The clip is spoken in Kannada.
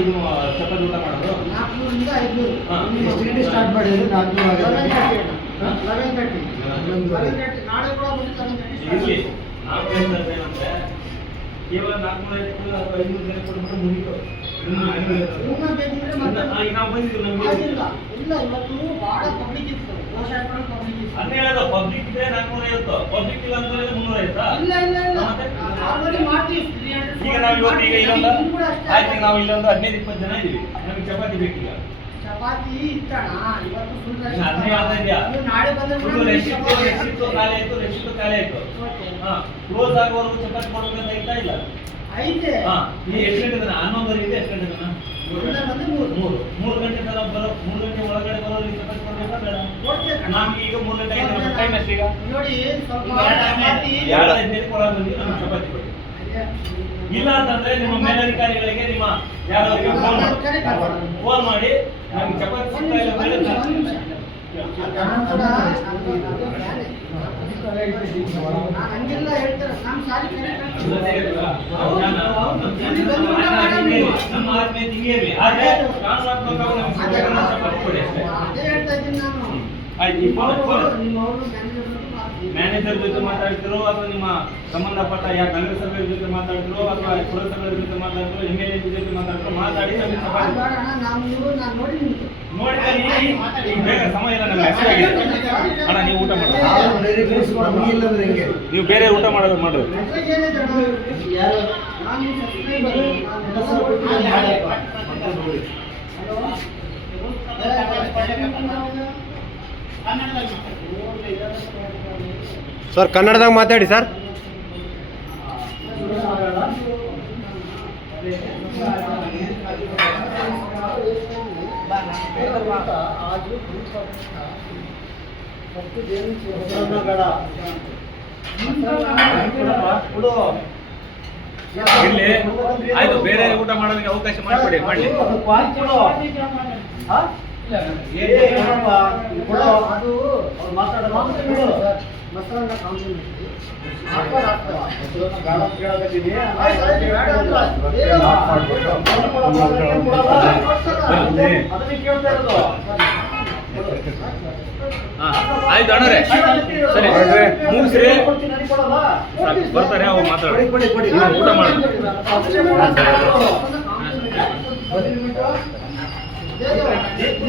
ಇದು ಚಪಾತಿ ಊಟ ಮಾಡೋದು 400 ರಿಂದ 500 ಎಷ್ಟು ಗಂಟೆ ಸ್ಟಾರ್ಟ್ ಮಾಡಿದ್ರೆ 400 ಆಗುತ್ತೆ. 11:30 ನಾಳೆ ಕೂಡ ಬಂದು ಇರ್ಲಿ ನಾವು ಹೇಳ್ತಾರೆ ಏನಂದ್ರೆ ಕೇವಲ 450 ಅಥವಾ 500 ಜನ ಕೊಟ್ಬಿಟ್ಟು ಮುಗಿತು. ಇನ್ನ ಬೇಕಿದ್ರೆ ಮತ್ತೆ ಈಗ ನಾವು ಬಂದಿದ್ದು ನಮಗೆ ಇಲ್ಲ ಇವತ್ತು ಬಹಳ ಪಬ್ಲಿಕ್ ಇತ್ತು. ದೋಷ ಹಾಕೊಂಡು ಪಬ್ಲಿಕ್ ಇತ್ತು. ಅದೇ ಹೇಳೋದು ಪಬ್ಲಿಕ್ ಇದೆ 450 ಪಬ್ಲಿಕ್ ಇಲ್ಲ ಅಂತ ಹೇಳಿದ್ರೆ 350. ಇಲ್ಲ ಆಲ್ರೆಡಿ ಮಾಡ್ತೀವಿ. ಈಗ ನಾವು ಇವತ್ತು ಈಗ ಇಲ್ಲೊಂದು ಆಯ್ತು ನಾವು ಇಲ್ಲೊಂದು 15-20 ಜನ ಇದೀವಿ. ನಮಗೆ ಚಪಾತಿ ಬೇಕೀಗ. ಚಪಾತಿ ಇತ್ತಣ್ಣ ಇವತ್ತು ಫುಲ್ ರಶ್. ಅದೇ ಆದ ಇದೆಯಾ? ಅದು ನಾಳೆ ಬಂದ್ರೆ ಫುಲ್ ರಶ್ ಇತ್ತು ಖಾಲಿ ಆಯ್ತು. ಹಾ ಕ್ಲೋಸ್ ಆಗುವವರೆಗೂ ಚಪಾತಿ ಕೊಡೋದಂತ ಐತಾ ಇಲ್ಲ? ಐತೆ. ಹಾ ನೀವು ಎಷ್ಟು ಗಂಟೆ ತನಕ 11:30 ಎಷ್ಟು ಗಂಟೆ ತನಕ? 3 ಗಂಟೆ ತನಕ 3 ಗಂಟೆ ಒಳಗಡೆ ಬರೋರಿಗೆ ಚಪಾತಿ ಕೊಡ್ಬೇಕಾ ಬೇಡ? ಕೊಡ್ಬೇಕು. ನಮ್ಗೆ ಈಗ 3 ಗಂಟೆ ಆಗಿದೆ ಟೈಮ್ ಎಷ್ಟು ಈಗ? ನೋಡಿ ಸ್ವಲ್ಪ ಚಪಾತಿ 2:15 ಕೊಡೋದು ನಮ್ಗೆ ಚಪಾತಿ ಕೊಡಿ. ಇಲ್ಲ ಅಂತಂದ್ರೆ ನಿಮ್ಮ ಮೇಲಧಿಕಾರಿಗಳಿಗೆ ನಿಮ್ಮ ಯಾರಾದ್ರಿಗೆ ಫೋನ್ ಮಾಡಿ ನಮ್ಗೆ ಚಪಾತಿ ಸಿಗ್ತಾ ಇಲ್ಲ ಬೇಡ ಹಂಗೆಲ್ಲ ಹೇಳ್ತಾರೆ. ನಮ್ಮ ಸಾರಿ ನಮ್ಮ ಆತ್ಮೀಯ ತಿಂಗೇರಿ ಆದ್ರೆ ಕಾನೂನಾತ್ಮಕವಾಗಿ ನಮ್ಗೆ ಚಪಾತಿ ಕೊಡಿ ಅಷ್ಟೇ. ಅದೇ ಹೇಳ್ತಾ ಇದ್ದೀನಿ ನಾನು. ಆಯ್ತು ಈ ಫೋನ್ ನಿಮ್ಮವರು ಮ್ಯಾನೇಜರ್ ಜೊತೆ ಮಾತಾಡ್ತಿರೋ ಅಥವಾ ನಿಮ್ಮ ಸಂಬಂಧಪಟ್ಟ ಯಾವ ಕಾಂಗ್ರೆಸ್ ಸಭೆಯ ಜೊತೆ ಮಾತಾಡ್ತಿರೋ ಅಥವಾ ಪುರಸಭೆಯ ಜೊತೆ ಮಾತಾಡ್ತಿರೋ MLA ಜೊತೆ ಮಾತಾಡ್ತಿರೋ ಮಾತಾಡಿ ನಮಗೆ ಚಪಾತಿ ನೋಡಿ ಬೇಗ ಸಮಯ ಇಲ್ಲ ನಮ್ಗೆ ಹಸಿವೆ ಆಗಿದೆ. ಅಣ್ಣ ನೀವು ಊಟ ಮಾಡಿ ನೀವು ಬೇರೆ ಊಟ ಮಾಡೋದು ಮಾಡ್ರಿ. ಸರ್ ಕನ್ನಡದಾಗ ಮಾತಾಡಿ ಸರ್. ಇರ್ಲಿ ಆಯ್ತು ಬೇರೆ ಊಟ ಮಾಡೋದಕ್ಕೆ ಅವಕಾಶ ಮಾಡಿಕೊಡಿ ಮಾಡ್ಲಿ. ಆಯ್ತು ಅಣ್ಣರೇ ಸರಿ ಮುಗಿಸ್ರಿ ಬರ್ತಾರೆ ಅವಾಗ ಮಾತಾಡಿ ಊಟ ಮಾಡಿ.